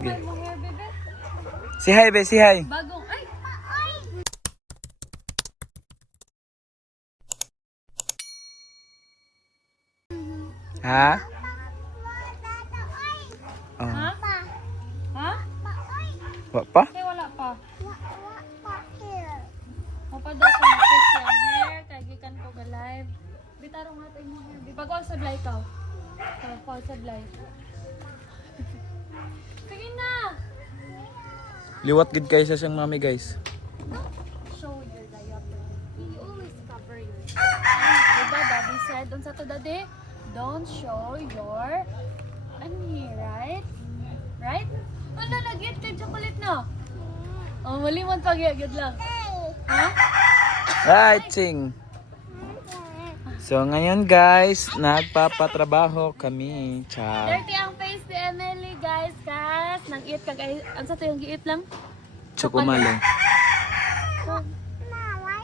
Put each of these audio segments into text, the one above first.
May mo hair, bebe. Si hi, be, si hi. Bagong, ay! Ha? Oh. Ha? Ha? Wa pa? Kaya wala pa. Mapa daw sa mag-fix yung hair, kaya gikan ko ga live. Bitarong natin mo hair. Di pag-all sa blay ka. Pag-all sa blay. Sige na! Liwat gid kayo sa siyang mami, guys. Show your diaper. You always cover your diba, Daddy said, dun sa to, Daddy, don't show your here, right? Right? Wala, lagyan kay chocolate na. Oh, malimot pag-iagad lang. Ha? Right, sing. So, ngayon, guys, nagpapatrabaho kami. Ciao. Dirty ang face ni Emily, guys. Kas, nang eat ka, guys. Ang sa to yung giit lang? Chokomalo.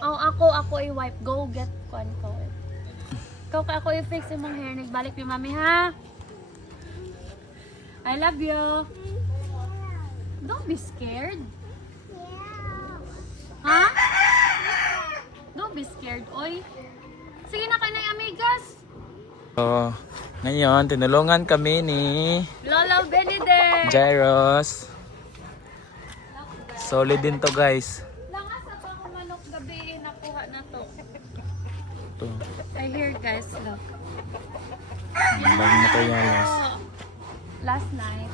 Oh, ako i-wipe. Go get one ko. Ikaw ka ako i-fix yung mga hair. Nagbalik ni mami, ha? I love you. Don't be scared. Ha? Don't be scared, oy. Sige na kayo na yung amigas. So, ngayon, tinulungan kami ni Lolo Benedict. Jairos. Solid din to, guys. Langas na pa ako manok gabi. Nakuha na to. Ito. I hear guys, look. Bagong materials. Oh, last night.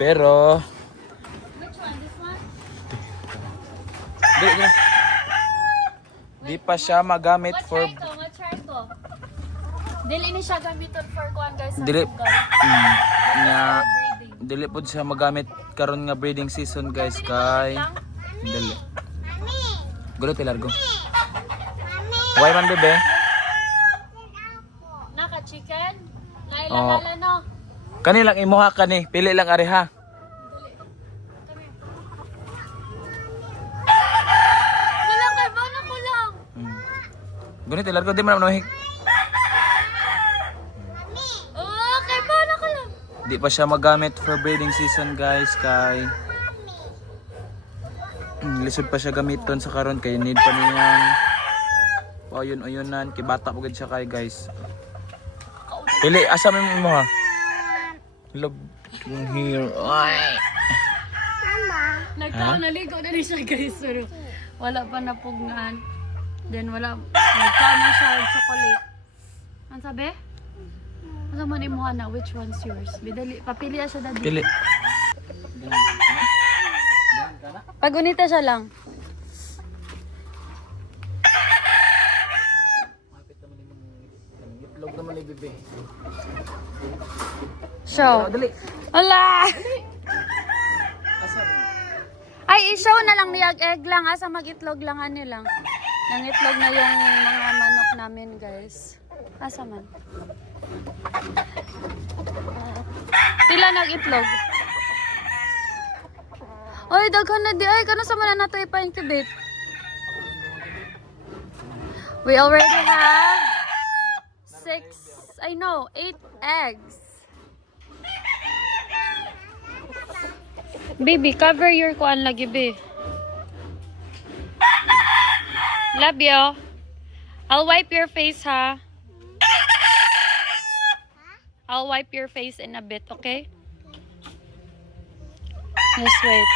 Pero, Which one? This one? di pa siya magamit What for... try ko? What try ko? Dili ni siya gamiton for kuan guys sa Dili. sugal. Nga, Breathing. dili po siya magamit karon nga breeding season, guys, kay... Dili. Gulo largo. Why man, bebe? Naka-chicken? Oh. Nailagala no? Kani lang imuha kani, pili lang ari ha. Kulang kay ba na kulang? Gunit largo di man manahik. Oh, kay ba na kulang? Di pa siya magamit for breeding season, guys, kay lisod pa siya gamiton sa karon kay need pa niyang ayun-ayunan kay bata pugad siya kay, guys. Pili asa mo imuha? Love here. Ay. Naligo na rin siya guys. Pero wala pa napugnan. Then wala. Nagkama siya ng chocolate. Ano sabi? Ano man imuha na? Which one's yours? Bidali. Papili siya daddy. Pili. Pagunita siya lang. Itlog naman ni bebe. Show. Dali. Wala! Asa? Ay, i-show na lang niyag egg lang. Asa mag-itlog lang ani lang. Nang itlog na yung mga manok namin guys. Asa man? Pila nag-itlog? Oy, daghan na di. Ay, kano sa man na nato ipa-incubate? We already have 8 eggs. Baby, cover your kuan lagi, be. Love you. I'll wipe your face, ha? I'll wipe your face in a bit, okay? Just wait.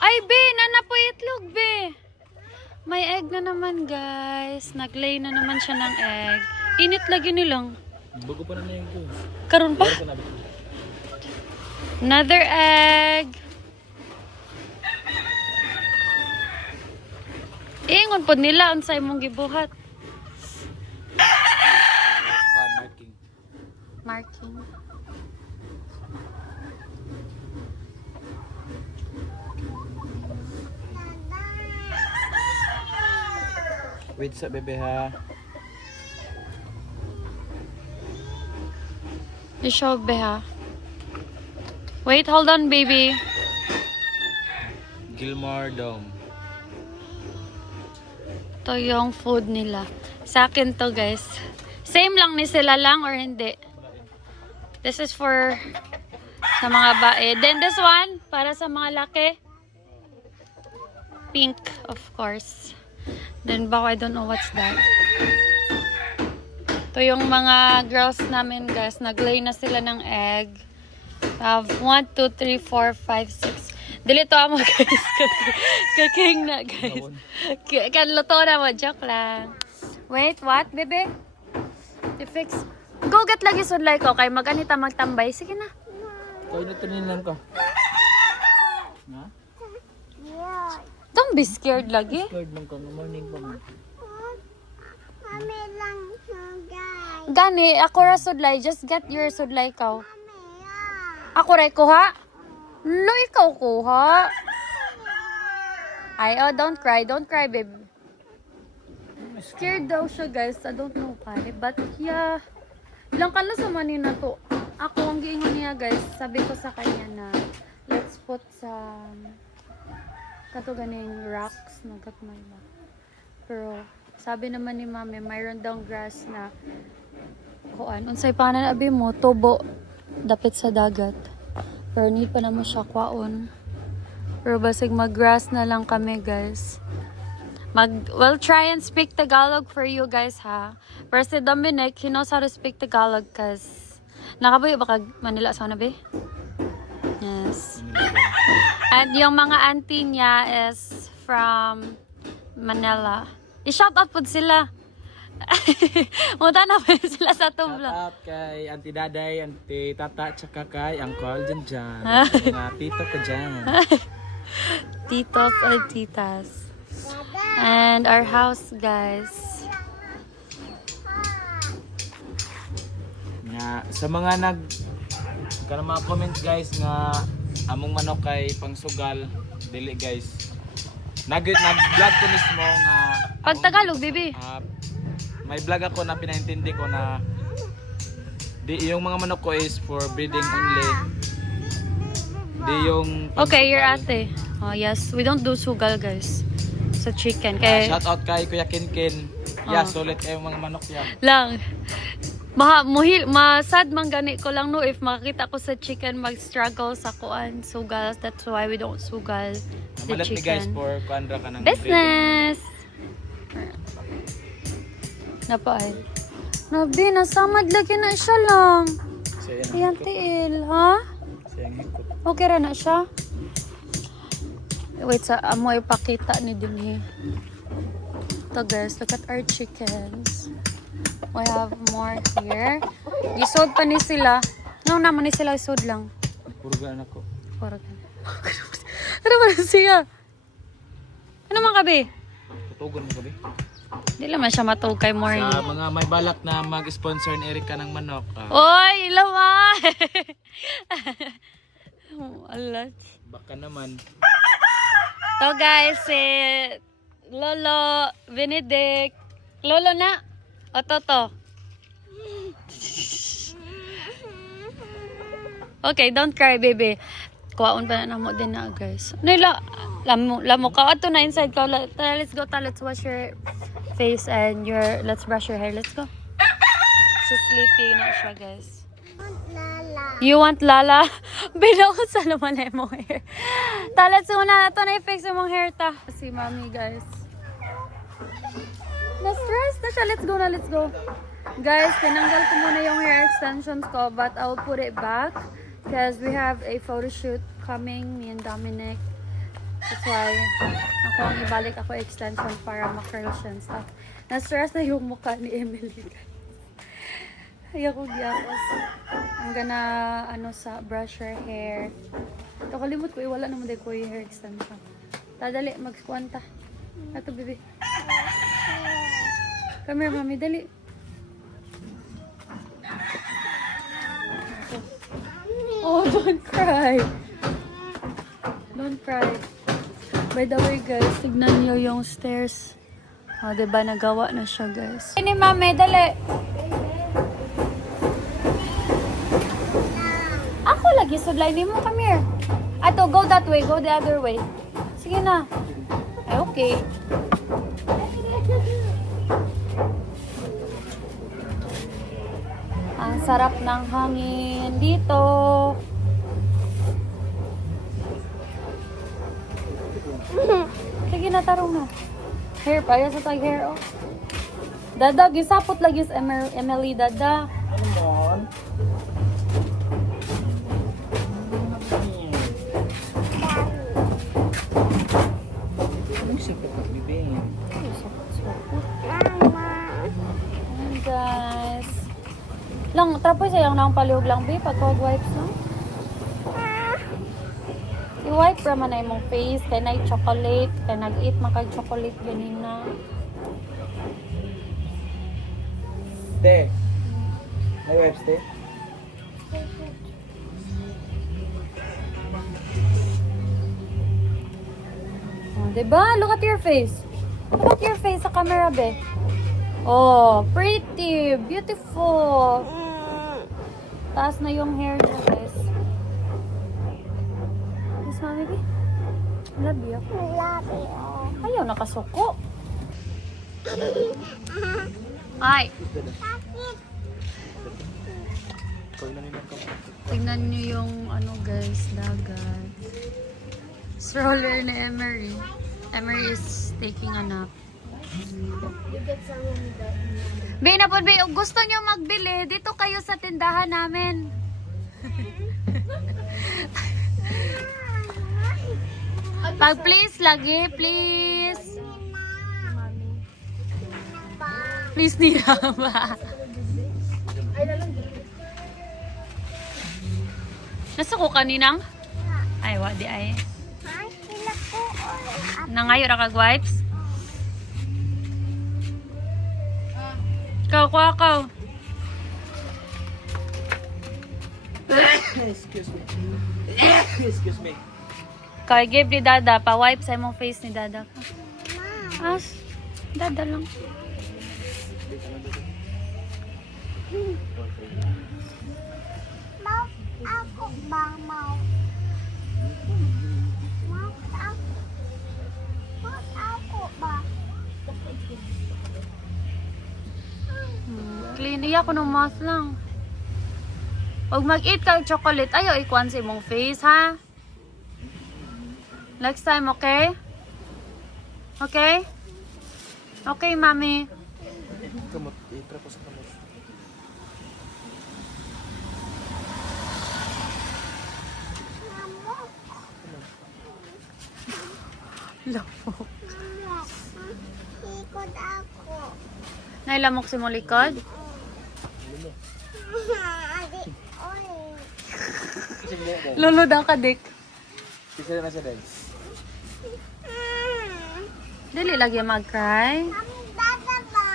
Ay, be! Nana po itlog, be! May egg na naman, guys. Nag-lay na naman siya ng egg. Init lagi nilang. Bago pa na yung goose. Karon pa? Another egg. Ingon po nila unsay mong gibuhat. Marking. Marking. Wait sa bebe ha. I-show be ha. Wait, hold on baby. Gilmore Dome. Ito yung food nila. Sa akin to guys. Same lang ni sila lang or hindi? This is for Sa mga bae. Then this one, para sa mga laki. Pink, of course. Then bako, I don't know what's that. Ito yung mga girls namin, guys. Nag-lay na sila ng egg. Have 1, 2, 3, 4, 5, 6. Dili to amo, guys. Kaking na, guys. Kanluto na mo. Joke lang. Wait, what, bebe? I-fix. Go get lagi sudlay ko. Kay maganita magtambay. Sige na. Kaya na tinilan ko. Ha? Don't be scared lagi. Scared lang ka. Morning pa mo. Mami lang sugay. Gani, ako ra sudlay. Just get your sudlay ko. Mami lang. Ako ray kuha. Lo, ikaw kuha. Ay, oh, don't cry. Don't cry, babe. Scared daw siya, guys. I don't know why. But, yeah. Ilang kala sa manin na to. Ako, ang giingon niya, guys. Sabi ko sa kanya na, let's put some kato ganing rocks na gatmay ba. Pero, sabi naman ni mami, mayroon daw grass na kuan. Unsay panan abi mo, tubo. Dapit sa dagat. Pero need pa naman siya kwaon. Pero basig mag-grass na lang kami, guys. We'll try and speak Tagalog for you guys, ha? Pero si Dominic, he knows how to speak Tagalog cause nakabuyo ba kag Manila sana be? Yes. And yung mga auntie niya is from Manila. I-shout out po sila. Munta na po sila sa Shout tublo. out kay Auntie Daday, Auntie Tata, tsaka kay Uncle dyan. Mga tito ko dyan. Titos or titas. And our house, guys. Nga, sa mga kana mga comment guys nga among manok kay pangsugal dili guys. Nag-vlog ko mismo nga Pag Tagalog, baby. may vlog ako na pinaintindi ko na yung mga manok ko is for breeding only. Di yung Okay, your pangsugal. ate. Oh, yes. We don't do sugal, guys. Sa chicken. Kaya, Shout out kay Kuya Kinkin. Yeah, Oh. sulit kayo mga manok yan. lang. Masad man gani ko lang no if makakita ko sa chicken mag-struggle sa kuan sugal. That's why we don't sugal the Malit ni guys chicken. for kuandra ka ng breeding. Business! Napaay. Nabi, nasamad lagi na siya lang. So, yan ang Ayan, hikot. tiil, ha? So, yan ang hikot. Okay ra na siya. Wait, sa amo ipakita ni Dinhi. Ito guys, look at our chickens. We have more here. Isod pa ni sila. No, naman ni sila isod lang. Purgaan ako. Para ka. Ano ba siya? Ano man kabi? Tutugon mo gabi. Hindi naman siya matug kay morning. Sa mga may balak na mag-sponsor ni Erika ng manok. Oy, ilawan! Oh, alat. Baka naman. So guys, Lolo, Benedict. Lolo na. O Toto. Okay, don't cry, baby. Kuwaon pa na mo din na, guys. Nila, lamo ka. Ato na inside ka. Let's go, let's wash your face and let's brush your hair. Let's go. She's sleepy na siya, guys. Lala. You want Lala? Bila ko sa naman mo hair. Let's una. Ito na i-fix yung hair ta. Si mommy, guys. Na-stress na siya. Let's go na, let's go. Guys, tinanggal ko muna yung hair extensions ko, but I'll put it back because we have a photo shoot coming, me and Dominic. That's why ako ang ibalik ako extension para ma-curl siya and stuff. Na-stress na yung mukha ni Emily, guys. Ayoko giyakos. I'm gonna, brush her hair. Kalimut ko, wala naman din ko yung hair extension. Dali, mag-squanta. Ito, baby. Come here, mommy. Dali. Oh, don't cry. Don't cry. By the way, guys, tignan niyo yung stairs. Oh, diba? Nagawa na siya, guys. Ini, mami. Dali. Ako lagi sudlay ni mo. Come here. Ato, go that way. Go the other way. Sige na. Ay, okay. Ang sarap ng hangin dito. na tarong na. Hair pa, sa tag hair, oh. Dada, gisapot lagi sa Emily, dada. Ano mo? Anong sipot na bibingin? Ay, sapot. Mama. Ayan, guys. Lang, tapos sayang na ang palihog lang, babe. Pag-wipes lang. I-wipe raman na imong face. Kaya na chocolate. Kaya nag-eat makag-chocolate ganin na. Te. May wipes, te? Oh, diba? Look at your face. Look at your face sa camera, be. Oh, pretty. Beautiful. Taas na yung hair niya, guys. Yes, mami, be. Love you. Love you. Ayaw, nakasuko. Ay, Sakit. tingnan nyo yung ano, guys, dagat. Stroller ni Emery. Emery is taking a nap. Be, na po, be, kung gusto nyo magbili, dito kayo sa tindahan namin. Pag please, lagi, please. Please, nila ba? Nasa ko kaninang? Ay, wadi ay. Ay, sila ko. Nangayo ra kag wipes. Kau, kau. Excuse me. Excuse me. Kay give ni Dada, pa-wipe sa imong face ni Dada. As, Dada lang. Mau ako ba? Mau ako ba? Clean iya ko ng mouth lang. Pag mag-eat ka ng chocolate, ayaw ikuan sa imong face, ha? Next time, okay? Okay? Okay, mami. Kamot. Itra ko sa kamot. Lamok. Ikot ako. Nailamok si mo likod? Adi, oy. Kasi mo ko. Lolo daw ka, Dick. Kasi na siya dahil. Dili lagi mag-cry. Ang dada ba?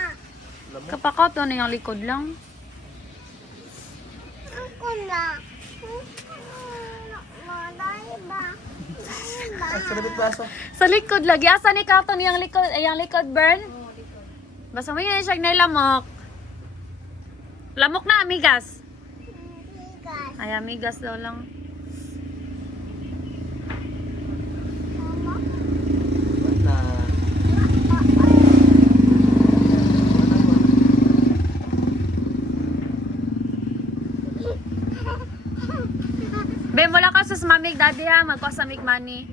Kapakaw to na yung likod lang. Ako na. Malay ba? Sa labit baso. Sa likod lagi. Asa ni Carton yung likod, burn? Basta mo yun siya nailamok. Lamok na, amigas. Bigas. Ay, amigas daw lang. Mama. Na. Be, mula ka sa mamig daddy ha. Magpasamig money.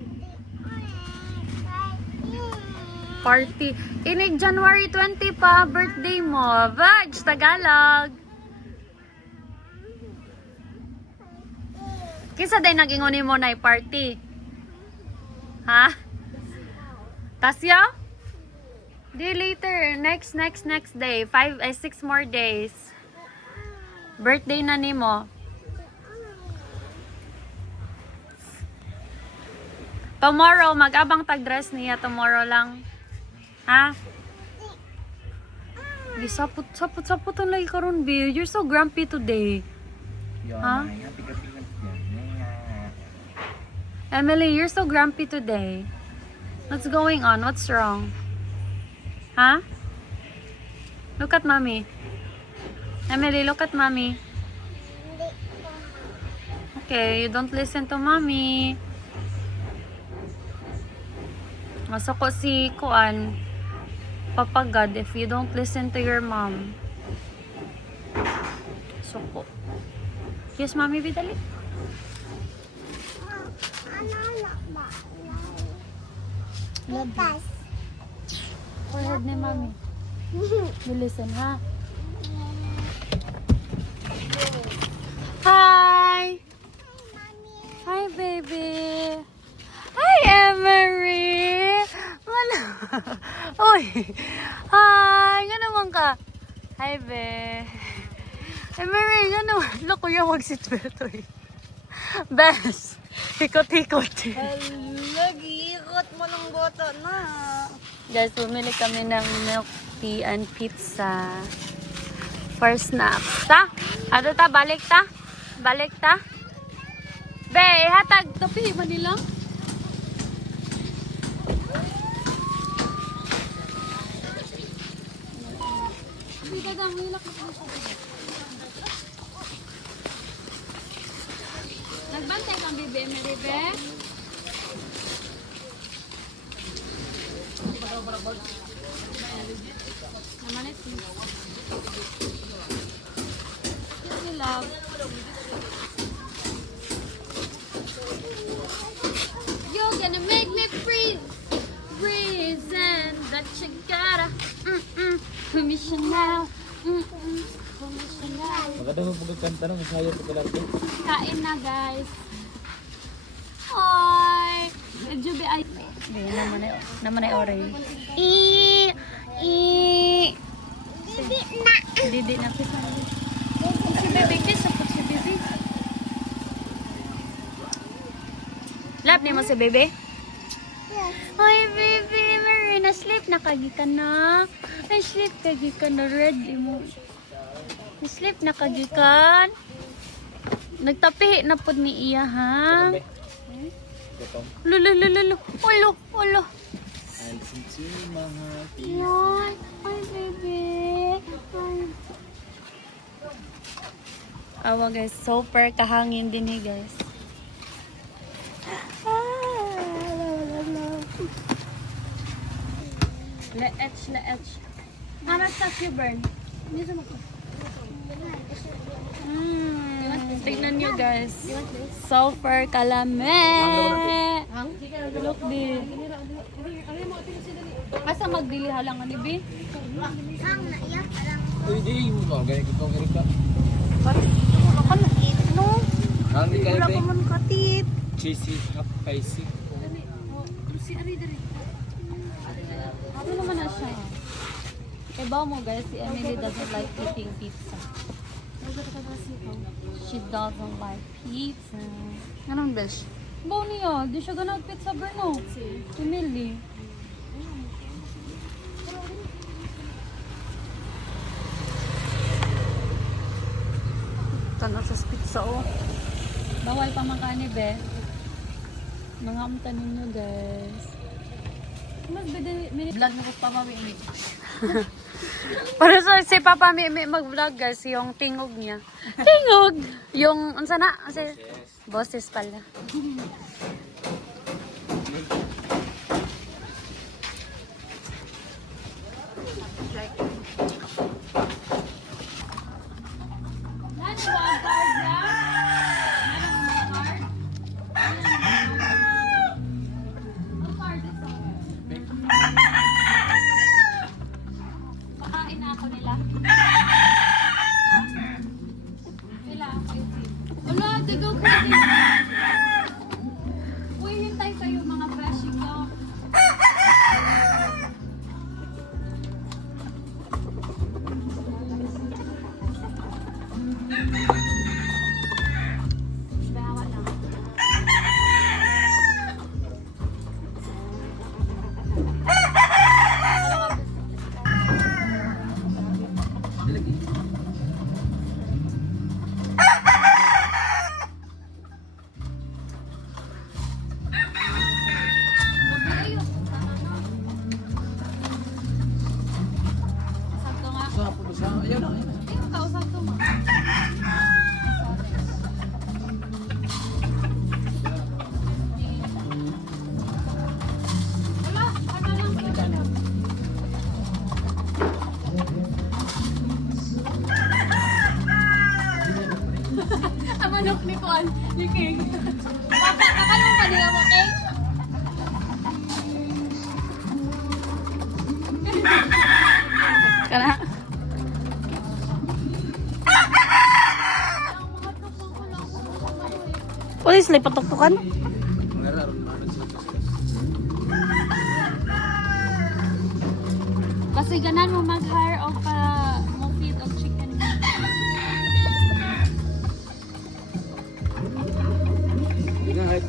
Party. Inig January 20 pa, birthday mo. Vag, Tagalog. Kisa day nag-inguni mo na party. Ha? Tasya? Di later. Next day. 6 more days. Birthday na ni mo. Tomorrow, mag-abang tag-dress niya. Tomorrow lang. Ha? Sapot ang lagi karon, Bill. You're so grumpy today. Ha? Emily, you're so grumpy today. What's going on? What's wrong? Ha? Look at mommy. Emily, look at mommy. Okay, you don't listen to mommy. Masako si Kuan. Papa God if you don't listen to your mom. Suko. Yes, mommy, bidali. Ano ba? Love you. Bigas. Forehead ni Mami. You listen, ha? Hi! Hi, baby! Hi, Emery! Wala. Uy! Hi! Nga naman ka? Hi, be. Emery, nga naman. Look, kuya, mag-sitbeto eh. Bes! Ikot-ikot. Nag-iikot mo ng boto na. Guys, bumili kami ng milk tea and pizza. For snacks. Ta? Ato ta? Balik ta? Balik ta? Be, hatag. Tapi, Manila. Nagbantay kang bebe, Meribe? Naman ito. Kiss me, love. You're gonna make me freeze. Reason that you gotta. Permission now. Permission now. Maganda mo pagkakanta ng sayo ko talaga. Kain na, guys. Hi! Jubi ay... Naman ay orange. Didi na kiss na. Si bebe kiss. Sapot si bebe. Lap niya mo si bebe? Hi, baby. Marina, sleep na kagi ka na. Ay, sleep kagi ka na. Ready mo. Sleep na kagi ka. Nagtapi na po ni iya, ha? Lulu. Ulo. I listen to my heart. Yan. Ay, baby. Ay. Awa, guys. Super kahangin din eh, guys. Leech. Hanap sa burn. Tignan nyo, guys. Super kalame. Look, di. Asa magdili halang ni Bi? Ang naiyak ka lang. Uy, di mo ba? Ganyan ko itong Erika. Ako na ito. Ang di kayo, Wala be. ko man katit. Cheesy, half spicy. Ano naman na siya? Iba mo, guys, si Emily doesn't like eating pizza. She doesn't like pizza. Anong besh? Baw niya, di siya ganag pizza Bruno. Si Emily. Tanong sa pizza, oh. Bawal pa makani, be. Nangamta ninyo, guys. Mas vlog na ko pa mami. Para sa si Papa Mimi mag-vlog, guys, yung tingog niya. Tingog! Yung, unsa na? Kasi, boses pala. Pakain na ako nila. Nila ako ito. Wala, they go crazy. Uy, hintay kayo mga bashing ko. Bawa lang. Sakto nga. Ayun na. Ayun, kausap to mo. Wala, ano lang. Ang manok ni Kuan, ni King. Papa, kakalong pa nila mo, King? Uy, sila patuktukan. Kasi ganan mo mag-hire o pa mo feed og chicken. Hindi nga, kahit